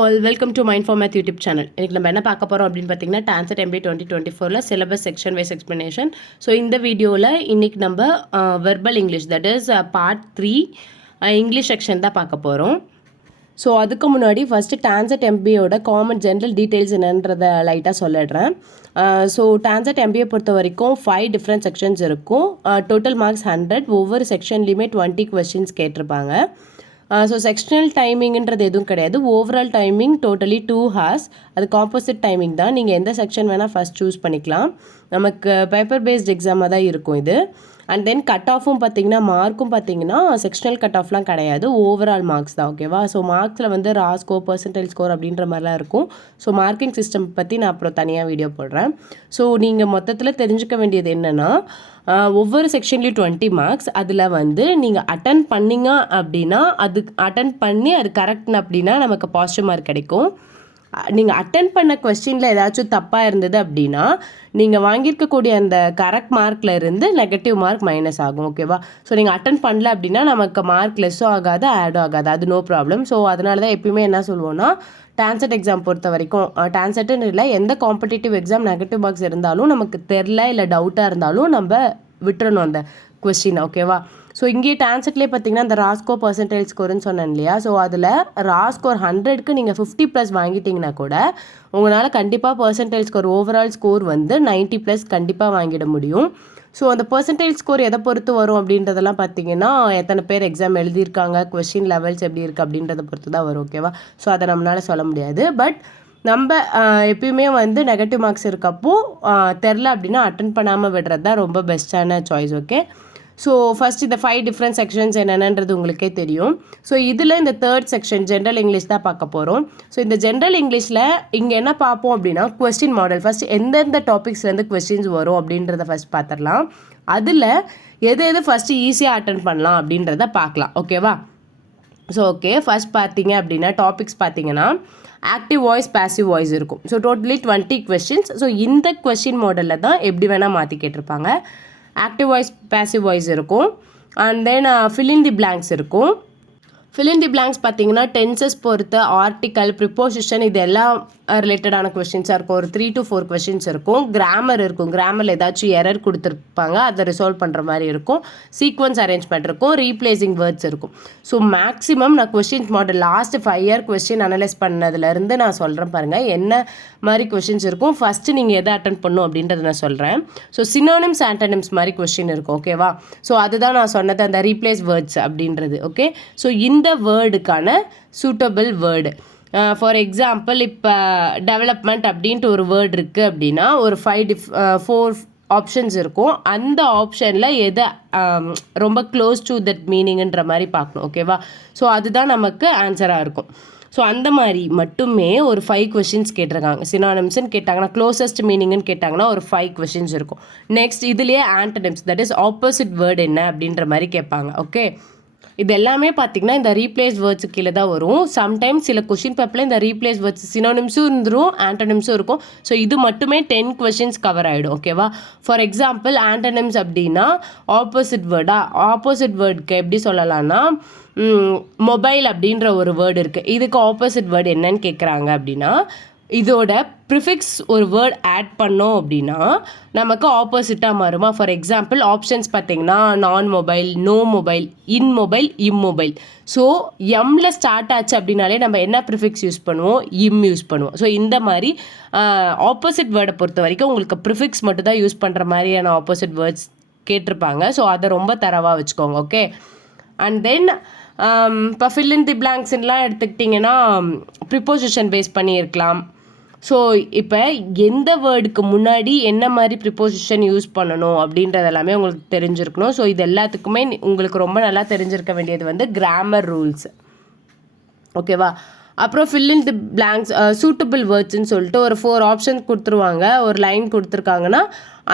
All welcome to mind format YouTube channel. இன்றைக்கி நம்ம என்ன பார்க்க போகிறோம் அப்படின்னு பார்த்தீங்கன்னா TANCET MBA 2024 syllabus section wise explanation. So இந்த வீடியோவில் இன்றைக்கி நம்ம verbal English that is part 3 English section தான் பார்க்க போகிறோம். ஸோ அதுக்கு முன்னாடி ஃபஸ்ட்டு டான்செட் MBAயோட காமன் ஜென்ரல் டீட்டெயில்ஸ் என்னன்றதை லைட்டாக சொல்லிடுறேன். ஸோ டான்செட் MBA பொறுத்த வரைக்கும் 5 டிஃப்ரெண்ட் செக்ஷன்ஸ் இருக்கும். Total marks 100. ஒவ்வொரு செக்ஷன்லேயுமே 20 கொஸ்டின்ஸ் கேட்டிருப்பாங்க. ஸோ செக்ஷனல் டைமிங்கிறது எதுவும் கிடையாது. Overall timing totally 2 hours. அது காம்போசிட் டைமிங் தான். நீங்கள் எந்த செக்ஷன் வேணால் ஃபஸ்ட் சூஸ் பண்ணிக்கலாம். நமக்கு பேப்பர் பேஸ்ட் எக்ஸாமாக தான் இருக்கும் இது. அண்ட் தென் கட் ஆஃபும் பார்த்தீங்கன்னா மார்க்கும் பார்த்தீங்கன்னா செக்ஷனல் கட் ஆஃப்லாம் கிடையாது, ஓவரால் மார்க்ஸ் தான். ஓகேவா? ஸோ மார்க்ஸில் வந்து ரா ஸ்கோர், பர்சன்டேஜ் ஸ்கோர் அப்படின்ற மாதிரிலாம் இருக்கும். ஸோ மார்க்கிங் சிஸ்டம் பற்றி நான் அப்புறம் தனியாக வீடியோ போடுறேன். ஸோ நீங்கள் மொத்தத்தில் தெரிஞ்சுக்க வேண்டியது என்னென்னா, ஒவ்வொரு செக்ஷன்லேயும் 20 மார்க்ஸ். அதில் வந்து நீங்கள் அட்டன் பண்ணிங்க அப்படின்னா, அது அட்டன் பண்ணி அது கரெக்ட் அப்படின்னா நமக்கு பாசிட்டிவ் மார்க் கிடைக்கும். நீங்கள் அட்டன் பண்ண கொஸ்டினில் ஏதாச்சும் தப்பாக இருந்தது அப்படின்னா நீங்கள் வாங்கியிருக்கக்கூடிய அந்த கரெக்ட் மார்க்கில் இருந்து நெகட்டிவ் மார்க் மைனஸ் ஆகும். ஓகேவா? ஸோ நீங்கள் அட்டன் பண்ணல அப்படின்னா நமக்கு மார்க் லெஸ்ஸும் ஆகாது, ஆடும் ஆகாது. அது நோ ப்ராப்ளம். ஸோ அதனால தான் எப்பயுமே என்ன சொல்லுவோன்னா, டான்செட் எக்ஸாம் பொறுத்த வரைக்கும் டான்செட்டுன்னு இல்லை, எந்த காம்படிட்டிவ் எக்ஸாம் நெகட்டிவ் மார்க்ஸ் இருந்தாலும் நமக்கு தெரில இல்லை டவுட்டாக இருந்தாலும் நம்ம விட்டுறணும் அந்த கொஸ்டின். ஓகேவா? ஸோ இங்கே டான்செட்லேயே பார்த்தீங்கன்னா இந்த ராஸ்கோ பர்சன்டேஜ் ஸ்கோர்னு சொன்னேன் இல்லையா? ஸோ அதில் ராஸ்கோர் 100க்கு நீங்கள் 50+ வாங்கிட்டீங்கன்னா கூட உங்களால் கண்டிப்பாக பர்சன்டேஜ் ஸ்கோர் ஓவரால் ஸ்கோர் வந்து 90+ கண்டிப்பாக வாங்கிட முடியும். ஸோ அந்த பர்சன்டேஜ் ஸ்கோர் எதை பொறுத்து வரும் அப்படின்றதெல்லாம் பார்த்தீங்கன்னா, எத்தனை பேர் எக்ஸாம் எழுதியிருக்காங்க, கொஸ்டின் லெவல்ஸ் எப்படி இருக்குது அப்படின்றத பொறுத்து தான் வரும். ஓகேவா? ஸோ அதை நம்மளால் சொல்ல முடியாது. பட் நம்ம எப்பயுமே வந்து நெகட்டிவ் மார்க்ஸ் இருக்கப்போ தெரில அப்படின்னா அட்டன் பண்ணாமல் விடுறது தான் ரொம்ப பெஸ்ட்டான சாய்ஸ். ஓகே? ஸோ ஃபஸ்ட் இந்த 5 டிஃப்ரெண்ட் செக்ஷன்ஸ் என்னென்னன்றது உங்களுக்கே தெரியும். ஸோ இதில் இந்த 3rd செக்ஷன் ஜென்ரல் இங்கிலீஷ் தான் பார்க்க போகிறோம். ஸோ இந்த ஜென்ரல் இங்கிலீஷில் இங்கே என்ன பார்ப்போம் அப்படின்னா, கொஸ்டின் மாடல். ஃபஸ்ட் எந்தெந்த டாபிக்ஸ்லேருந்து கொஸ்டின்ஸ் வரும் அப்படின்றத ஃபஸ்ட் பார்த்துடலாம். அதில் எது எது ஃபஸ்ட்டு ஈஸியாக அட்டன் பண்ணலாம் அப்படின்றத பார்க்கலாம். ஓகேவா? ஸோ ஓகே, ஃபஸ்ட் பார்த்தீங்க அப்படின்னா டாபிக்ஸ் பார்த்தீங்கன்னா ஆக்டிவ் வாய்ஸ், பேசிவ் வாய்ஸ் இருக்கும். So totally 20 questions. ஸோ இந்த கொஸ்டின் மாடலில் தான் எப்படி வேணால் மாற்றி கேட்டிருப்பாங்க. ஆக்டிவ் வாய்ஸ், பேசிவ் வாய்ஸ் இருக்கும். And then fill in the blanks இருக்கும். ஃபில் இன் தி பிளாங்க்ஸ் பார்த்தீங்கன்னா டென்சஸ் பொறுத்து ஆர்டிக்கல், ப்ரிப்போசிஷன் இது எல்லாம் ரிலேட்டடான கொஸ்டின்ஸாக இருக்கும். ஒரு 3 to 4 கொஸ்டின்ஸ் இருக்கும். கிராமர் இருக்கும். கிராமரில் ஏதாச்சும் எரர் கொடுத்துருப்பாங்க, அதை ரிசால்வ் பண்ணுற மாதிரி இருக்கும். சீக்வன்ஸ் அரேஞ்ச்மெண்ட் இருக்கும். ரீப்ளேசிங் வேர்ட்ஸ் இருக்கும். ஸோ மேக்ஸிமம் நான் questions model last 5 year question analyse பண்ணதுலேருந்து நான் சொல்கிறேன் பாருங்கள் என்ன மாதிரி கொஸ்டின்ஸ் இருக்கும். ஃபஸ்ட்டு நீங்கள் எதை அட்டன் பண்ணும் அப்படின்றத நான் சொல்கிறேன். ஸோ சினோனிம்ஸ், ஆன்டனிம்ஸ் மாதிரி கொஸ்டின் இருக்கும். ஓகேவா? ஸோ அதுதான் நான் சொன்னது, அந்த ரீப்ளேஸ் வேர்ட்ஸ் அப்படின்றது. ஓகே? ஸோ இந்த வேர்டுக்கான சூட்டபிள் வேர்டு. ஃபார் எக்ஸாம்பிள் இப்போ டெவலப்மெண்ட் அப்படின்ட்டு ஒரு வேர்டு இருக்குது அப்படின்னா ஒரு 4 ஆப்ஷன்ஸ் இருக்கும். அந்த ஆப்ஷனில் எதை ரொம்ப க்ளோஸ் டு தட் மீனிங்ன்ற மாதிரி பார்க்கணும். ஓகேவா? ஸோ அதுதான் நமக்கு ஆன்சராக இருக்கும். ஸோ அந்த மாதிரி மட்டுமே ஒரு 5 கொஸ்டின்ஸ் கேட்டிருக்காங்க. சினானிம்ஸ்ன்னு கேட்டாங்கன்னா, க்ளோசஸ்ட் மீனிங்னு கேட்டாங்கன்னா ஒரு 5 கொஸ்டின்ஸ் இருக்கும். நெக்ஸ்ட் இதுலேயே antonyms that is opposite word என்ன அப்படின்ற மாதிரி கேட்பாங்க. ஓகே? இது எல்லாமே பார்த்தீங்கன்னா இந்த ரீப்ளேஸ் வேர்ட்ஸு கீழே தான் வரும். சம்டைம்ஸ் சில கொஷின் பேப்பரில் இந்த ரீப்ளேஸ் வேர்ட்ஸ் சினோனிம்ஸும் இருந்துரும், ஆன்டனிம்ஸும் இருக்கும். ஸோ இது மட்டுமே 10 கொஷின்ஸ் கவர் ஆகிடும். ஓகேவா? ஃபார் எக்ஸாம்பிள் ஆன்டனிம்ஸ் அப்படின்னா ஆப்போசிட் வேர்டா, ஆப்போசிட் வேர்டுக்கு எப்படி சொல்லலாம்னா, மொபைல் அப்படின்ற ஒரு வேர்டு இருக்குது. இதுக்கு ஆப்போசிட் வேர்டு என்னன்னு கேட்குறாங்க அப்படின்னா, இதோட ப்ரிஃபிக்ஸ் ஒரு வேர்ட் ஆட் பண்ணோம் அப்படின்னா நமக்கு ஆப்போசிட்டாக மாறுமா. ஃபார் எக்ஸாம்பிள் ஆப்ஷன்ஸ் பார்த்தீங்கன்னா non mobile, no mobile, in mobile, immobile. So எம்மில் ஸ்டார்ட் ஆச்சு அப்படின்னாலே நம்ம என்ன ப்ரிஃபிக்ஸ் யூஸ் பண்ணுவோம், இம் யூஸ் பண்ணுவோம். ஸோ இந்த மாதிரி ஆப்போசிட் வேர்டை பொறுத்த வரைக்கும் உங்களுக்கு ப்ரிஃபிக்ஸ் மட்டும் தான் யூஸ் பண்ணுற மாதிரியான ஆப்போசிட் வேர்ட்ஸ் கேட்டிருப்பாங்க. ஸோ அதை ரொம்ப தரவாக வச்சுக்கோங்க. ஓகே? அண்ட் தென் இப்போ ஃபில் இன் தி பிளாங்க்ஸ்லாம் எடுத்துக்கிட்டிங்கன்னா ப்ரிப்போசிஷன் பேஸ் பண்ணியிருக்கலாம். ஸோ இப்போ எந்த வேர்டுக்கு முன்னாடி என்ன மாதிரி ப்ரிப்போசிஷன் யூஸ் பண்ணணும் அப்படின்றது எல்லாமே உங்களுக்கு தெரிஞ்சிருக்கணும். ஸோ இது எல்லாத்துக்குமே உங்களுக்கு ரொம்ப நல்லா தெரிஞ்சிருக்க வேண்டியது வந்து கிராமர் ரூல்ஸ். ஓகேவா? அப்புறம் fill in the blanks suitable வேர்ட்ஸ்ன்னு சொல்லிட்டு ஒரு 4 ஆப்ஷன் கொடுத்துருவாங்க. ஒரு லைன் கொடுத்துருக்காங்கன்னா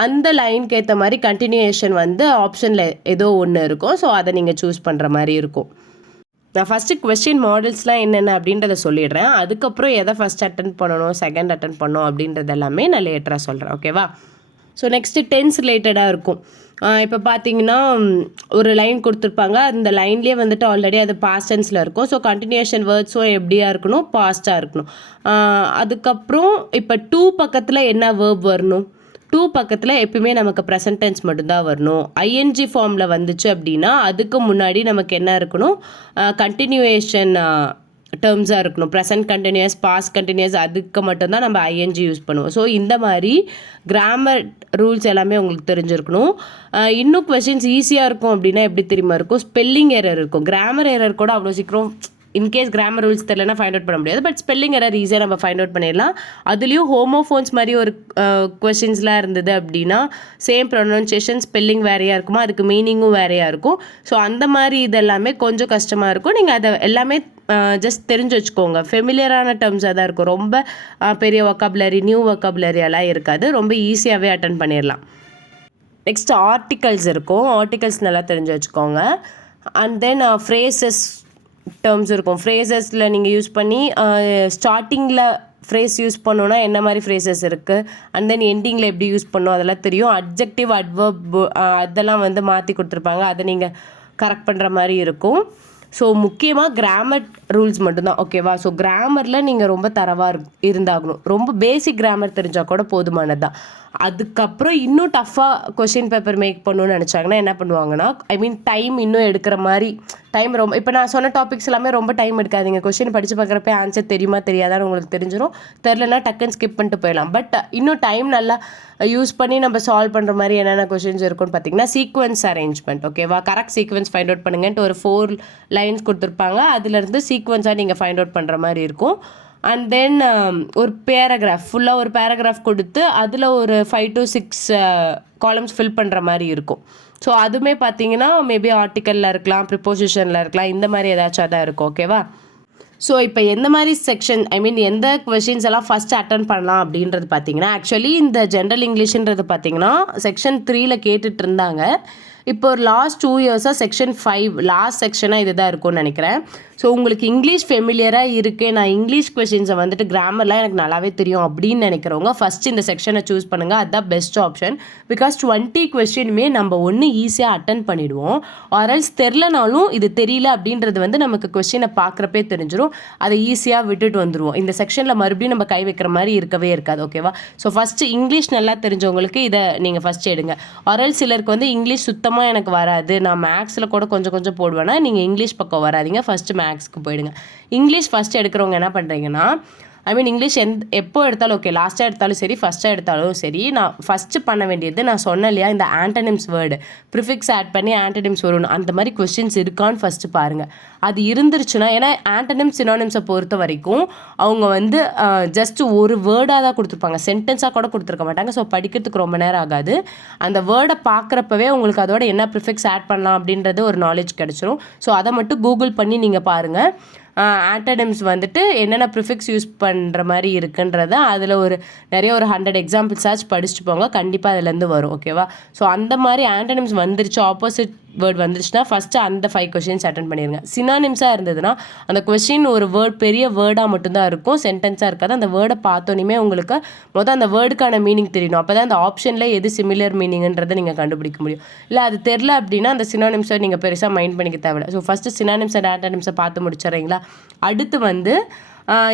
அந்த லைனுக்கு ஏற்ற மாதிரி கண்டினியூஷன் வந்து ஆப்ஷனில் ஏதோ ஒன்று இருக்கும். ஸோ அதை நீங்கள் சூஸ் பண்ணுற மாதிரி இருக்கும். நான் ஃபஸ்ட்டு கொஸ்டின் மாடல்ஸ்லாம் என்னென்ன அப்படின்றத சொல்லிடுறேன். அதுக்கப்புறம் எதை ஃபஸ்ட் அட்டன் பண்ணணும், செகண்ட் அட்டன் பண்ணணும் அப்படின்றது எல்லாமே நான் லேட்டராக சொல்கிறேன். ஓகேவா? ஸோ நெக்ஸ்ட்டு டென்ஸ் ரிலேட்டடாக இருக்கும். இப்போ பார்த்தீங்கன்னா ஒரு லைன் கொடுத்துருப்பாங்க. அந்த லைன்லேயே வந்துட்டு ஆல்ரெடி அது பாஸ்ட் டென்ஸில் இருக்கும். ஸோ கன்டினியூஷன் வேர்ட்ஸும் எப்படியா இருக்கணும், பாஸ்ட்டாக இருக்கணும். அதுக்கப்புறம் இப்போ டூ பக்கத்தில் என்ன வேர்ப் வரணும்? டூ பக்கத்தில் எப்பயுமே நமக்கு ப்ரெசன்ட் டென்ஸ் மட்டும்தான் வரணும். ஐஎன்ஜி ஃபார்மில் வந்துச்சு அப்படின்னா அதுக்கு முன்னாடி நமக்கு என்ன இருக்கணும், கண்டினியூவேஷன் டேர்ம்ஸாக இருக்கணும். ப்ரெசன்ட் கண்டினியூஸ், பாஸ்ட் கண்டினியூஸ், அதுக்கு மட்டும்தான் நம்ம ஐஎன்ஜி யூஸ் பண்ணுவோம். ஸோ இந்த மாதிரி கிராமர் ரூல்ஸ் எல்லாமே உங்களுக்கு தெரிஞ்சிருக்கணும். இன்னும் கொஸ்டின்ஸ் ஈஸியாக இருக்கும் அப்படின்னா எப்படி தெரியுமா இருக்கும், ஸ்பெல்லிங் எரர் இருக்கும். கிராமர் எரர் கூட அவ்வளோ சீக்கிரம் இன்கேஸ் கிராமர் ரூல்ஸ் தெரியலனா ஃபைண்ட் அவுட் பண்ண முடியாது. பட் ஸ்பெல்லிங் எரர் ஈஸியாக நம்ம ஃபைண்ட் அவுட் பண்ணிடலாம். அதுலேயும் ஹோமோஃபோன்ஸ் மாதிரி ஒரு கொஸ்டின்ஸ்லாம் இருந்தது அப்படின்னா சேம் ப்ரொனன்சியேஷன் ஸ்பெல்லிங் வேறையாக இருக்குமா, அதுக்கு மீனிங்கும் வேறையாக இருக்கும். ஸோ அந்த மாதிரி இதெல்லாமே கொஞ்சம் கஷ்டமாக இருக்கும். நீங்கள் அதை எல்லாமே ஜஸ்ட் தெரிஞ்சு வச்சுக்கோங்க. ஃபெமிலியரான டேர்ம்ஸாக தான் இருக்கும். ரொம்ப பெரிய வொக்காபுலரி, நியூ வொக்காபுலரி எல்லாம் இருக்காது. ரொம்ப ஈஸியாகவே அட்டன் பண்ணிடலாம். நெக்ஸ்ட் ஆர்டிகல்ஸ் இருக்கும். ஆர்டிகல்ஸ் நல்லா தெரிஞ்சு வச்சுக்கோங்க. அண்ட் தென் ஃப்ரேசஸ் டேர்ம்ஸ் இருக்கும். ஃப்ரேசஸில் நீங்கள் யூஸ் பண்ணி ஸ்டார்டிங்கில் ஃப்ரேஸ் யூஸ் பண்ணோன்னா என்ன மாதிரி ஃப்ரேசஸ் இருக்குது, அண்ட் தென் எண்டிங்கில் எப்படி யூஸ் பண்ணணும் அதெல்லாம் தெரியும். அட்ஜெக்டிவ், அட்வர்ப் அதெல்லாம் வந்து மாற்றி கொடுத்துருப்பாங்க. அதை நீங்கள் கரெக்ட் பண்ணுற மாதிரி இருக்கும். ஸோ முக்கியமாக கிராமர் ரூல்ஸ் மட்டும்தான், ஓகேவா? ஸோ கிராமரில் நீங்கள் ரொம்ப தரவாக இருந்தாகணும். ரொம்ப பேசிக் கிராமர் தெரிஞ்சால் கூட போதுமானது தான். அதுக்கப்புறம் இன்னும் டஃப்பாக கொஷின் பேப்பர் மேக் பண்ணணும்னு நினச்சாங்கன்னா என்ன பண்ணுவாங்கன்னா, டைம் இன்னும் எடுக்கிற மாதிரி, டைம் ரொம்ப, இப்போ நான் சொன்ன டாபிக்ஸ் எல்லாமே ரொம்ப டைம் எடுக்காதீங்க. கொஷின் படித்து பார்க்குறப்ப ஆன்சர் தெரியுமா தெரியாதான்னு உங்களுக்கு தெரிஞ்சிடும். தெரிலனா டக்குன்னு ஸ்கிப் பண்ணிட்டு போயிடலாம். பட் இன்னும் டைம் நல்லா யூஸ் பண்ணி நம்ம சால்வ் பண்ணுற மாதிரி என்னென்ன கொஷின்ஸ் இருக்குன்னு பார்த்தீங்கன்னா, சீக்வன்ஸ் அரேஞ்ச்மெண்ட், ஓகேவா? கரெக்ட் சீக்வன்ஸ் ஃபைண்ட் அவுட் பண்ணுங்கன்ட்டு ஒரு 4 லைன்ஸ் கொடுத்துருப்பாங்க. அதுலேருந்து சீக்வன்ஸாக நீங்கள் ஃபைண்ட் அவுட் பண்ணுற மாதிரி இருக்கும். அண்ட் தென் ஒரு பேராகிராஃப், ஃபுல்லாக ஒரு பேராகிராஃப் கொடுத்து அதில் ஒரு 5 to 6 காலம்ஸ் ஃபில் பண்ணுற மாதிரி இருக்கும். ஸோ அதுவுமே பார்த்தீங்கன்னா மேபி ஆர்டிக்கலில் இருக்கலாம், ப்ரிப்போசிஷனில் இருக்கலாம், இந்த மாதிரி ஏதாச்சும் தான் இருக்கும், ஓகேவா? ஸோ இப்போ எந்த மாதிரி செக்ஷன், எந்த கொஷின்ஸ் எல்லாம் ஃபஸ்ட்டு அட்டன் பண்ணலாம் அப்படின்றது பார்த்தீங்கன்னா, ஆக்சுவலி இந்த ஜென்ரல் இங்கிலீஷ்ன்றது பார்த்தீங்கன்னா செக்ஷன் 3ல் கேட்டுட்டு இருந்தாங்க. இப்போ ஒரு லாஸ்ட் 2 இயர்ஸாக செக்ஷன் 5 லாஸ்ட் செக்ஷனாக இது தான் இருக்கும்னு நினைக்கிறேன். ஸோ உங்களுக்கு இங்கிலீஷ் ஃபெமிலியராக இருக்குது, நான் இங்கிலீஷ் கொஷின்ஸை வந்துட்டு கிராமர்லாம் எனக்கு நல்லாவே தெரியும் அப்படின்னு நினைக்கிறவங்க ஃபஸ்ட்டு இந்த செக்ஷனை சூஸ் பண்ணுங்கள். அதுதான் பெஸ்ட் ஆப்ஷன். பிகாஸ் 20 கொஸ்டினுமே நம்ம ஒன்று ஈஸியாக அட்டன் பண்ணிவிடுவோம். ஆர்எல்ஸ் தெரிலனாலும் இது தெரியல அப்படின்றது வந்து நமக்கு கொஸ்டினை பார்க்குறப்பே தெரிஞ்சிடும். அதை ஈஸியாக விட்டுட்டு வந்துடுவோம். இந்த செக்ஷனில் மறுபடியும் நம்ம கை வைக்கிற மாதிரி இருக்கவே இருக்காது, ஓகேவா? ஸோ ஃபஸ்ட்டு இங்கிலீஷ் நல்லா தெரிஞ்சவங்களுக்கு இதை நீங்கள் ஃபஸ்ட்டு எடுங்க. ஆர்எல்ஸ் சிலருக்கு வந்து இங்கிலீஷ் சுத்தமாக எனக்கு வராது, நான் மேக்ஸில் கூட கொஞ்சம் போடுவேன்னா நீங்கள் இங்கிலீஷ் பக்கம் வராதிங்க, ஃபஸ்ட்டு மேக்ஸ்க்கு போயிடுங்க. இங்கிலீஷ் ஃபஸ்ட்டு எடுக்கிறவங்க என்ன பண்ணுறீங்கன்னா, இங்கிலீஷ் எப்போ எடுத்தாலும் ஓகே, லாஸ்ட்டாக எடுத்தாலும் சரி, ஃபஸ்ட்டாக எடுத்தாலும் சரி, நான் ஃபஸ்ட்டு பண்ண வேண்டியது நான் சொன்னேன் இல்லையா, இந்த ஆண்டனிம்ஸ் வேர்டு ப்ரிஃபிக்ஸ் ஆட் பண்ணி ஆண்டனிம்ஸ் வரணும், அந்த மாதிரி கொஸ்டின்ஸ் இருக்கான்னு ஃபஸ்ட்டு பாருங்கள். அது இருந்துருச்சுன்னா, ஏன்னா ஆண்டனிம்ஸ் சினானிம்ஸை பொறுத்த வரைக்கும் அவங்க வந்து ஜஸ்ட் ஒரு வேர்டாக தான் கொடுத்துருப்பாங்க, சென்டென்ஸாக கூட கொடுத்துருக்க மாட்டாங்க. ஸோ படிக்கிறதுக்கு ரொம்ப நேரம் ஆகாது. அந்த வேர்டை பார்க்குறப்பவே உங்களுக்கு அதோட என்ன ப்ரிஃபிக்ஸ் ஆட் பண்ணலாம் அப்படின்றது ஒரு நாலேஜ் கிடச்சிரும். ஸோ அதை மட்டும் கூகுள் பண்ணி நீங்கள் பாருங்கள். ஆண்டனிம்ஸ் வந்துட்டு என்னென்ன ப்ரிஃபிக்ஸ் யூஸ் பண்ணுற மாதிரி இருக்குன்றத அதில் நிறைய ஒரு 100 எக்ஸாம்பிள்ஸாச்சு படிச்சுட்டு போங்க, கண்டிப்பாக அதுலேருந்து வரும், ஓகேவா? ஸோ அந்த மாதிரி ஆண்டனிம்ஸ் வந்துருச்சு, ஆப்போசிட் வேர்ட் வந்துருச்சுன்னா ஃபஸ்ட்டு அந்த 5 கொஸ்டின்ஸ் அட்டன் பண்ணிடுங்க. சினானிம்ஸாக இருந்ததுன்னா அந்த கொஸ்டின் ஒரு வேர்ட் பெரிய வேர்டாக மட்டும்தான் இருக்கும், சென்டென்ஸாக இருக்காது. அந்த வேர்டை பார்த்தோன்னே உங்களுக்கு அந்த வேர்டுக்கான மீனிங் தெரியணும். அப்போ தான் அந்த ஆப்ஷனில் எது சிமிலர் மீனிங்ன்றதை நீங்கள் கண்டுபிடிக்க முடியும். இல்லை அது தெரில அப்படின்னா அந்த சினானிம்ஸை நீங்கள் பெருசாக மைண்ட் பண்ணிக்க தேவையில்லை. ஸோ ஃபஸ்ட்டு சினானிம்ஸ் அண்ட் ஆண்டனிம்ஸை பார்த்து முடிச்சிடுறீங்களா? அடுத்து வந்து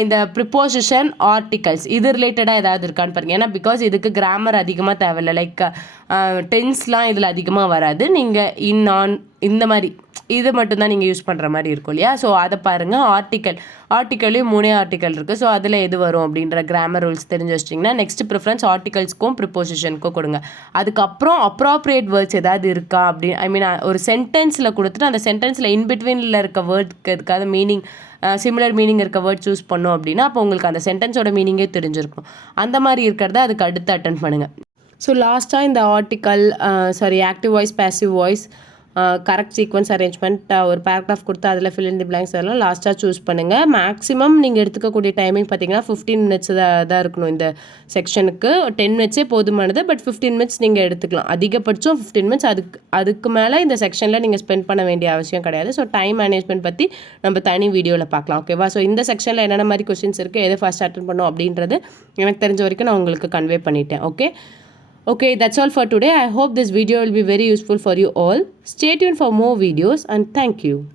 இந்த ப்ரிப்போசிஷன், ஆர்டிகல்ஸ் இது ரிலேட்டடாக ஏதாவது இருக்கான்னு பாருங்கள். ஏன்னா பிகாஸ் இதுக்கு கிராமர் அதிகமாக தேவையில்லை, லைக் டென்ஸ்லாம் இதில் அதிகமாக வராது. நீங்கள் இன், ஆன் இந்த மாதிரி இது மட்டும்தான் நீங்கள் யூஸ் பண்ணுற மாதிரி இருக்கும் இல்லையா? ஸோ அதை பாருங்கள். ஆர்டிக்கல்லையும் 3 ஆர்டிக்கல் இருக்குது. ஸோ அதில் எது வரும் அப்படின்ற கிராமர் ரூல்ஸ் தெரிஞ்சு வச்சிட்டிங்கன்னா நெக்ஸ்ட் ப்ரிஃபரன்ஸ் ஆர்டிகல்ஸ்க்கும் ப்ரிப்போசிஷனுக்கும் கொடுங்க. அதுக்கப்புறம் அப்ராப்ரியேட் வேர்ட்ஸ் ஏதாவது இருக்கா அப்படி ஒரு சென்டென்ஸில் கொடுத்துட்டு அந்த சென்டென்ஸில் இன்பிட்வீனில் இருக்க வேர்டுக்கு எதுக்காக மீனிங் சிமிலர் மீனிங் இருக்க வேர்ட் சூஸ் பண்ணோம் அப்படின்னா அப்போ உங்களுக்கு அந்த சென்டென்ஸோட மீனிங்கே தெரிஞ்சிருக்கும். அந்த மாதிரி இருக்கிறத அதுக்கு அடுத்து அட்டன் பண்ணுங்கள். ஸோ லாஸ்ட்டாக இந்த article, active voice, passive voice, correct sequence arrangement, ஒரு பேராகிராஃப் கொடுத்து அதில் ஃபில் இன் தி பிளாங்க்ஸ் அதெல்லாம் லாஸ்ட்டாக சூஸ் பண்ணுங்கள். மேக்ஸிமம் நீங்கள் எடுத்துக்கக்கூடிய டைமிங் பார்த்தீங்கன்னா 15 மினிட்ஸ் தான் இருக்கணும். இந்த செக்ஷனுக்கு 10 மினிட்ஸே போதுமானது. பட் 15 மினிட்ஸ் நீங்கள் எடுத்துக்கலாம், அதிகபட்சம் 15 மினிட்ஸ். அதுக்கு மேலே இந்த செக்ஷனில் நீங்கள் ஸ்பெண்ட் பண்ண வேண்டிய அவசியம் கிடையாது. ஸோ டைம் மேனேஜ்மெண்ட் பற்றி நம்ம தனி வீடியோவில் பார்க்கலாம், ஓகேவா? ஸோ இந்த செக்ஷனில் என்னென்ன மாதிரி கொஸ்டின்ஸ் இருக்குது, எதை ஃபஸ்ட் அட்டன் பண்ணோம் அப்படின்றது எனக்கு தெரிஞ்ச வரைக்கும் நான் உங்களுக்கு கன்வே பண்ணிட்டேன், okay? Okay, that's all for today. I hope this video will be very useful for you all. Stay tuned for more videos and thank you.